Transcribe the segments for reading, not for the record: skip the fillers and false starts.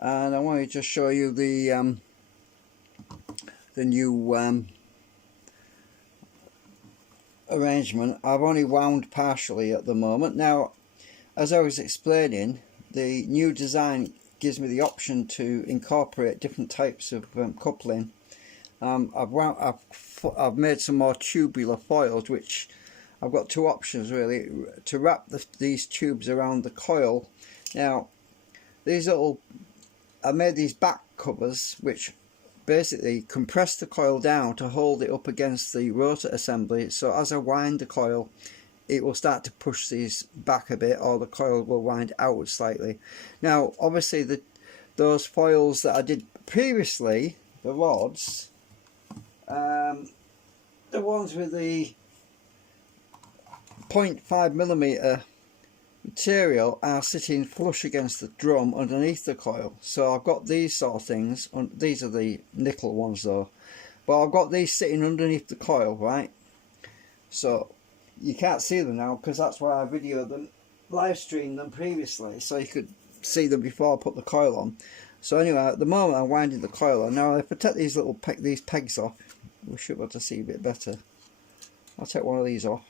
and I wanted to just show you the new arrangement. I've only wound partially at the moment. Now, as I was explaining, the new design gives me the option to incorporate different types of coupling. I've made some more tubular foils, which I've got two options really to wrap these tubes around the coil. Now, I made these back covers which basically compress the coil down to hold it up against the rotor assembly, so as I wind the coil it will start to push these back a bit, or the coil will wind outward slightly. Now obviously those foils that I did previously, the rods, the ones with the 0.5mm material are sitting flush against the drum underneath the coil. So I've got these sort of things, these are the nickel ones though, but I've got these sitting underneath the coil, right? So you can't see them now because that's why I videoed them, live streamed them previously, so you could see them before I put the coil on. So anyway, at the moment I'm winding the coil on. Now if I take these little pegs off, we should be able to see a bit better. I'll take one of these off.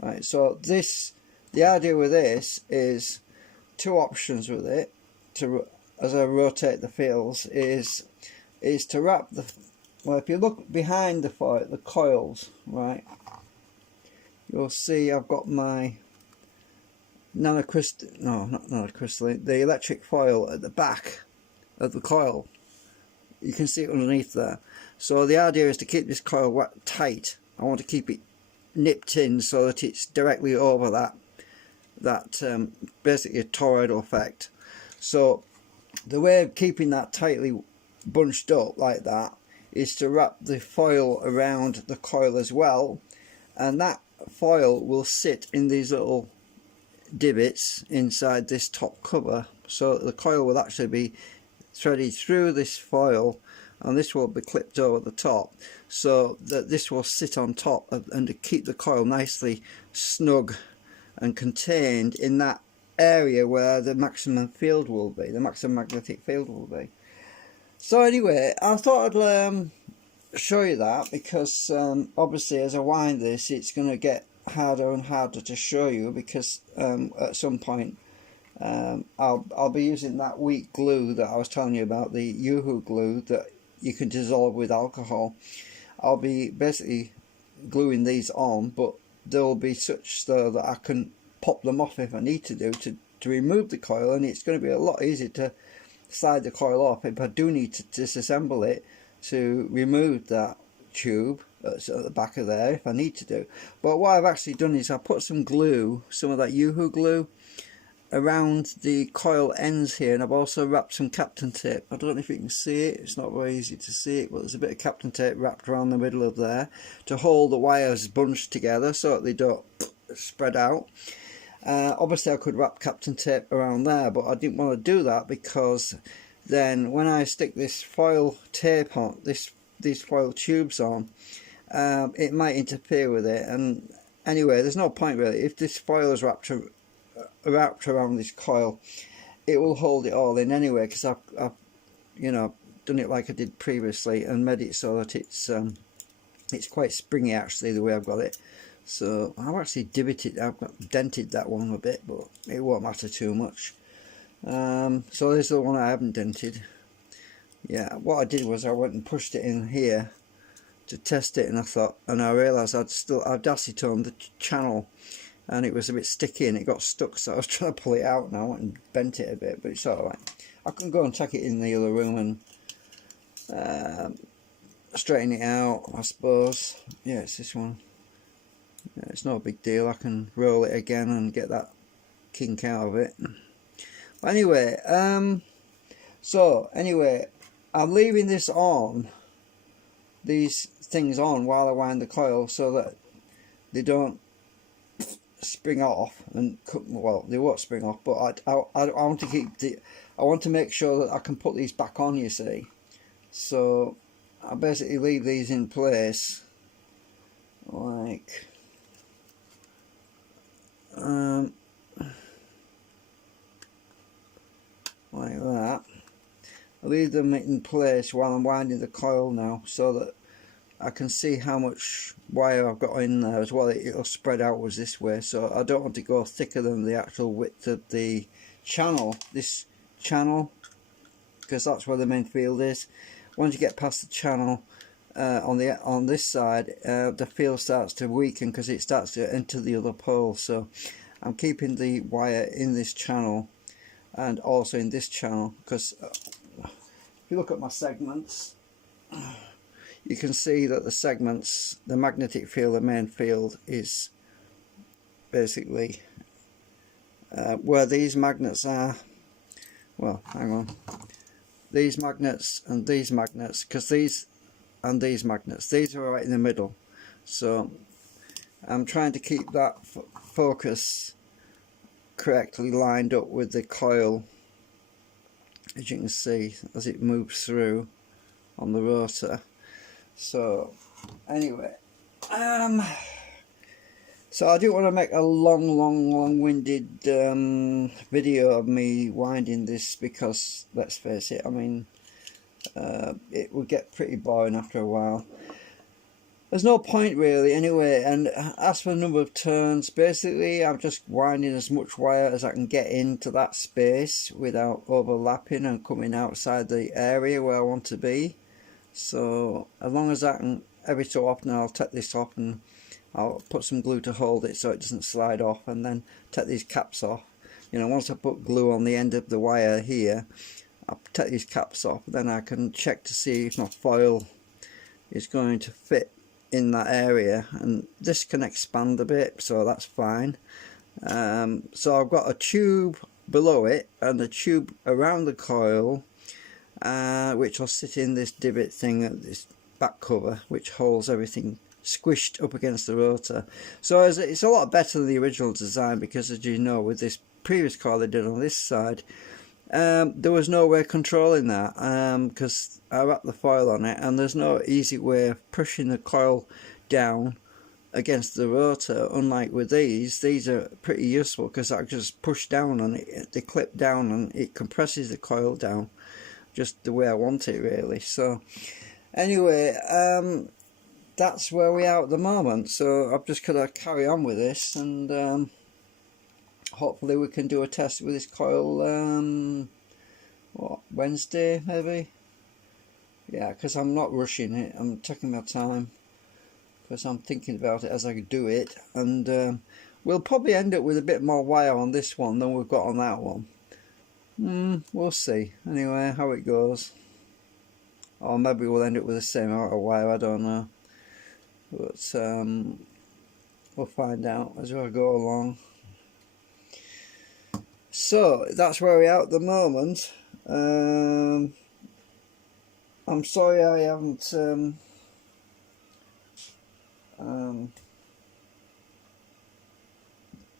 Right, so the idea with this is two options with it. As I rotate the fields, is to wrap the. Well, if you look behind the coils, right, you'll see I've got my nanocrystal. No, not nanocrystalline. The electric foil at the back of the coil. You can see it underneath there. So the idea is to keep this coil tight. I want to keep it nipped in so that it's directly over that basically a tornado effect. So the way of keeping that tightly bunched up like that is to wrap the foil around the coil as well, and that foil will sit in these little divots inside this top cover, so the coil will actually be threaded through this foil, and this will be clipped over the top, so that this will sit on top and to keep the coil nicely snug and contained in that area where the maximum field will be, the maximum magnetic field will be. So anyway, I thought I'd show you that because obviously as I wind this it's going to get harder and harder to show you, because at some point I'll be using that weak glue that I was telling you about, the Yoo-hoo glue that you can dissolve with alcohol. I'll be basically gluing these on, but they'll be such so that I can pop them off if I need to to remove the coil, and it's going to be a lot easier to slide the coil off if I do need to disassemble it to remove that tube that's at the back of there if I need to do. But what I've actually done is I put some glue, some of that Yoo-hoo glue, around the coil ends here, and I've also wrapped some Captain tape. I don't know if you can see it, it's not very easy to see it, but there's a bit of Captain tape wrapped around the middle of there to hold the wires bunched together so that they don't spread out. Obviously I could wrap Captain tape around there, but I didn't want to do that because then when I stick this foil tape on, these foil tubes on, it might interfere with it. And anyway, there's no point really. If this foil is wrapped around this coil, it will hold it all in anyway, because I've you know, done it like I did previously and made it so that it's quite springy actually, the way I've got it. So I've actually I've dented that one a bit, but it won't matter too much. So this is the one I haven't dented. Yeah, what I did was I went and pushed it in here to test it, and I realised I'd acetoned the channel, and it was a bit sticky and it got stuck, so I was trying to pull it out, and I went and bent it a bit, but it's alright. I can go and take it in the other room and straighten it out, I suppose. Yeah, it's this one. Yeah, it's not a big deal. I can roll it again and get that kink out of it. But anyway, so anyway, I'm leaving these things on while I wind the coil so that they don't spring off, and well, they won't spring off, but I want to I want to make sure that I can put these back on, you see. So I basically leave these in place like like that. I'll leave them in place while I'm winding the coil now, so that I can see how much wire I've got in there as well. It'll spread outwards this way, so I don't want to go thicker than the actual width of the channel, this channel, because that's where the main field is. Once you get past the channel on this side, the field starts to weaken because it starts to enter the other pole. So I'm keeping the wire in this channel and also in this channel, because if you look at my segments, you can see that the segments, the magnetic field, the main field, is basically where these magnets are. Well, hang on. These magnets and these magnets, because these and these magnets, these are right in the middle. So I'm trying to keep that focus correctly lined up with the coil, as you can see, as it moves through on the rotor. So anyway, so I do want to make a long-winded video of me winding this, because let's face it, I mean, it would get pretty boring after a while. There's no point really anyway. And as for the number of turns, basically I'm just winding as much wire as I can get into that space without overlapping and coming outside the area where I want to be. So as long as I can, every so often I'll take this off and I'll put some glue to hold it so it doesn't slide off, and then take these caps off. You know, once I put glue on the end of the wire here, I'll take these caps off, then I can check to see if my foil is going to fit in that area, and this can expand a bit, so that's fine. So I've got a tube below it and a tube around the coil, which will sit in this divot thing, this back cover, which holds everything squished up against the rotor. So it's a lot better than the original design, because as you know, with this previous coil I did on this side, there was no way of controlling that, because I wrapped the foil on it, and there's no easy way of pushing the coil down against the rotor. Unlike with these are pretty useful, because I just push down on it, they clip down, and it compresses the coil down just the way I want it really. So anyway, that's where we are at the moment. So I've just got to carry on with this, and hopefully we can do a test with this coil, what, Wednesday maybe? Yeah, because I'm not rushing it, I'm taking my time, because I'm thinking about it as I do it. And we'll probably end up with a bit more wire on this one than we've got on that one. We'll see anyway how it goes, or maybe we'll end up with the same amount of wire, I don't know, but we'll find out as we go along. So that's where we are at the moment. I'm sorry I haven't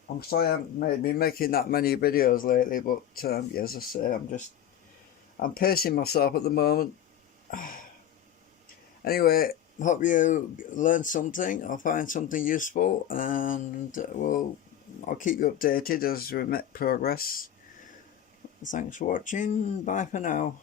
I'm sorry I haven't been making that many videos lately, but yeah, as I say, I'm pacing myself at the moment. Anyway, hope you learned something or find something useful, and I'll keep you updated as we make progress. Thanks for watching. Bye for now.